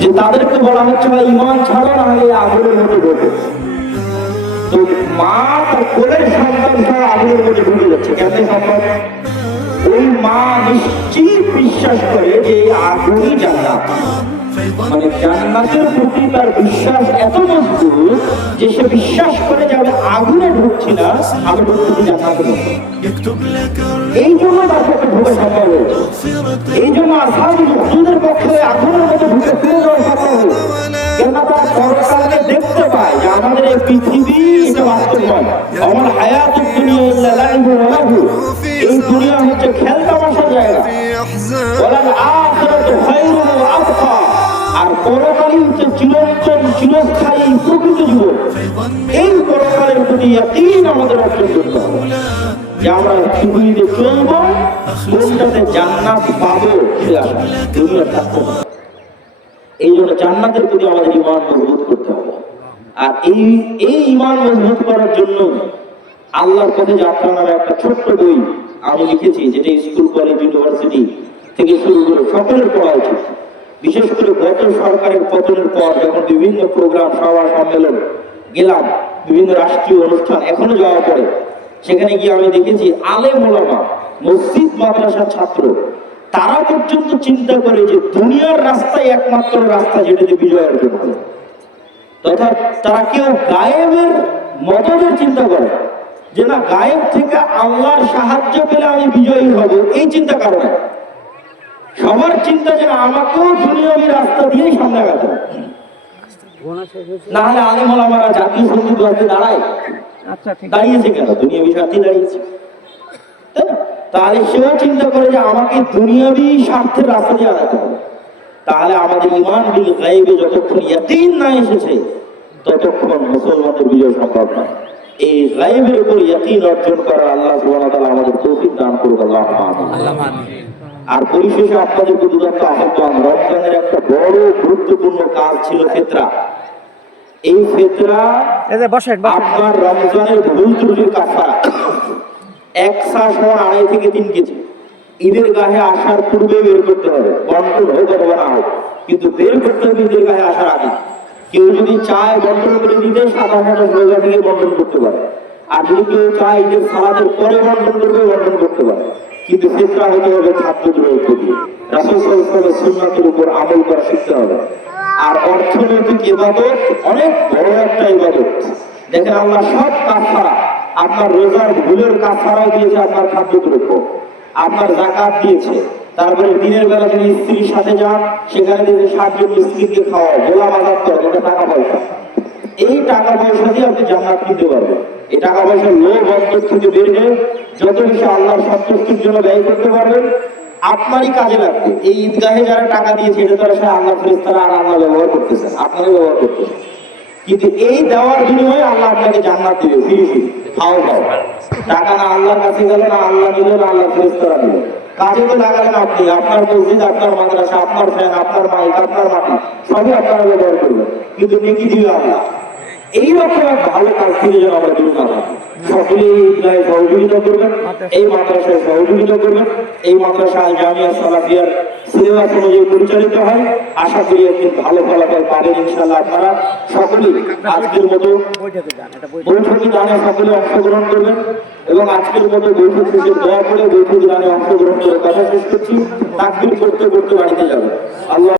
যে তাদেরকে বলা হচ্ছে ভাই ঈমান ছাড়ো না হলে আগুনের মধ্যে ঢোকো। তো মা তার কোলের সন্তান ছাড়া আগুনের মধ্যে ঢুকে যাচ্ছে, কেমন সম্ভব? ওই মা নিশ্চিত বিশ্বাস করে যে এই আগুনই জান্নাত, মানে জান্নাতের প্রতি তার বিশ্বাস এত মজবুত যে সে বিশ্বাস করে যে আমি আগুনে ঢুকছি না, আমি ঢুকছি জান্নাতের মধ্যে। এই জন্য তার পক্ষে ঢোকা সম্ভব হয়েছে, এই জন্য আসহাবুল উখদুদের পক্ষে আগুনের মধ্যে ঢুকে ফিরে যাওয়া সম্ভব হলো। কেননা তারা পরকালে দেখতে পায় যে আমাদের এই পৃথিবী এটা বাস্তব নয়। আমার হায়াতুদ দুনিয়া ইল্লা লাইবুন ওয়া লাহু, এই দুনিয়া হচ্ছে খেলতামাশার জায়গা। ওয়ালাল আখিরাতু খায়রুন ওয়া আবকা, আর পরকালই হচ্ছে চিরন্তন চিরস্থায়ী প্রকৃত জীবন। এই পরকালের প্রতি ইয়াকিন আমাদের অর্জন করতে হবে যে আমরা পৃথিবীতে চলবো, কোনটাতে জান্নাত পাবো সে আশা দুনিয়া থাকবো। এই জন্য জান্নাতের প্রতি আমাদের ঈমান মজবুত করতে হবে। আর এই ঈমান মজবুত করার জন্য আল্লাহর পথে যাত্রা নামে একটা ছোট্ট বই আমি লিখেছি, যেটা স্কুল কলেজ ইউনিভার্সিটি থেকে শুরু করে সকলের পড়া উচিত। বিশেষ করে গত সরকারের পতনের পর যখন বিভিন্ন প্রোগ্রাম, সভা, সম্মেলন গেলাম, বিভিন্ন রাষ্ট্রীয় অনুষ্ঠান এখনো যাওয়া পড়ে, সেখানে গিয়ে আমি দেখেছি আলেম ওলামা, মসজিদ মাদ্রাসার ছাত্র, তারা পর্যন্ত চিন্তা করে যে দুনিয়ার রাস্তায় একমাত্র রাস্তা যেটাতে বিজয় অর্জন করে। তথা তারা কেউ গায়েবের মদদের চিন্তা করে যে না, গায়েব থেকে আল্লাহর সাহায্য পেলে আমি বিজয়ী হব, এই চিন্তা কারণে সবার চিন্তা যে আমাকেও দুনিয়াবী রাস্তা দিয়েই সামনে আগাতে হবে। না হলে আলেম ওলামারা জাতীয় সঙ্গীত রাখতে দাঁড়ায়, দাঁড়িয়েছে কেন? দুনিয়াবী স্বার্থে দাঁড়িয়েছে, তাই না? তাহলে সেও চিন্তা করে যে আমাকে দুনিয়াবী স্বার্থের রাস্তা দিয়ে আগাতে হবে। তাহলে আমাদের ঈমান বিল গায়বে যতক্ষণ ইয়াকিন না এসেছে ততক্ষণ মুসলমানদের বিজয় সম্ভব নয়। এই গায়বের উপর ইয়াকিন অর্জন করা আল্লাহ সুবহানাহু ওয়া তাআলা আমাদের তৌফিক দান করুক, আল্লাহুম্মা আমিন। আর পরিশেষে আপনাদের প্রতি একটা আহ্বান, রমজানের একটা বড় গুরুত্বপূর্ণ কাজ ছিল ফিতরা। এই ফিতরা আপনার রমজানের ভুল ত্রুটির কাফারা। এক সা সমান 2.5 থেকে 3 কেজি ঈদের গাহে আসার পূর্বে বের করতে হবে, বন্টন হোক অথবা না হোক, কিন্তু বের করতে হবে ঈদের গাহে আসার আগে। কেউ যদি চায় বন্টন করে দিতে, 27 রোজা থেকে বন্টন করতে পারে। আর যদি কেউ চায় ঈদের সালাতের পরে বন্টন করবে, বন্টন করতে পারে। কিন্তু ফিতরা হতে হবে খাদ্য দ্রব্য দিয়ে। রাসূল সাল্লাল্লাহু আলাইহি ওয়াসাল্লামের সুন্নাতের উপর আমল করা শিখতে হবে। আর অর্থনৈতিক ইবাদত অনেক বড় একটা ইবাদত। দেখেন আল্লাহ সব কাফারা, আপনার রোজার ভুলের কাফারাও দিয়েছে, আপনার খাদ্য দ্রব্য, আপনার যাকাত দিয়েছে। তারপরে দিনের বেলা যদি স্ত্রীর সাথে যান, সেখানে যদি 60 জন স্ত্রীকে খাওয়া, গোলাম আজাদ করে, এটা টাকা পয়সা। এই টাকা পয়সা দিয়ে আপনি জান্নাত কিনতে পারবেন। এই টাকা পয়সার লোভ অন্তর থেকে বের হয়ে যত বেশি আল্লাহর সন্তুষ্টির জন্য ব্যয় করতে পারবেন, আপনারই কাজে লাগবে। এই ঈদগাহে যারা টাকা দিয়েছে, এটা তো আসলে আল্লাহ ফেরেশতারা আর আল্লাহ ব্যবহার করতেছেন, আপনারাই ব্যবহার করতেছেন। কিন্তু এই দেওয়ার বিনিময়ে আল্লাহ আপনাকে জান্নাত দিবে, ফ্রি ফ্রি খাও খাও। টাকা না আল্লাহর কাছে গেল, না আল্লাহ দিল, না আল্লাহ ফেরেশতারা দিল। কাজে তো লাগালেন আপনি, আপনার মসজিদ, আপনার মাদ্রাসা, আপনার ফ্যান, আপনার মাইক, আপনার মাটি, সবই আপনারা ব্যবহার করবেন, কিন্তু নেকি দিবে আল্লাহ। এইরকম এক ভালো কাজ ফিরে যেন আমরা দূর না থাকি। সকলে এই ঈদগাহে সহযোগিতা করবেন, এই মাদ্রাসায় সহযোগিতা করবেন। এই মাদ্রাসা আল জামিয়া সালাফিয়ার সিলেবাস অনুযায়ী পরিচালিত হয়। আশা করি একদিন ভালো ফলাফল পাবেন ইনশাআল্লাহ। আপনারা সকলেই আজকের মতো বৈঠকি দানে সকলে অংশগ্রহণ করবেন এবং আজকের মতো বৈঠক শেষে দোয়া করে বৈঠকি দানে অংশগ্রহণ করে কথা শেষ করছি। তাকবীর করতে করতে বাড়িতে যাবেন। আল্লাহ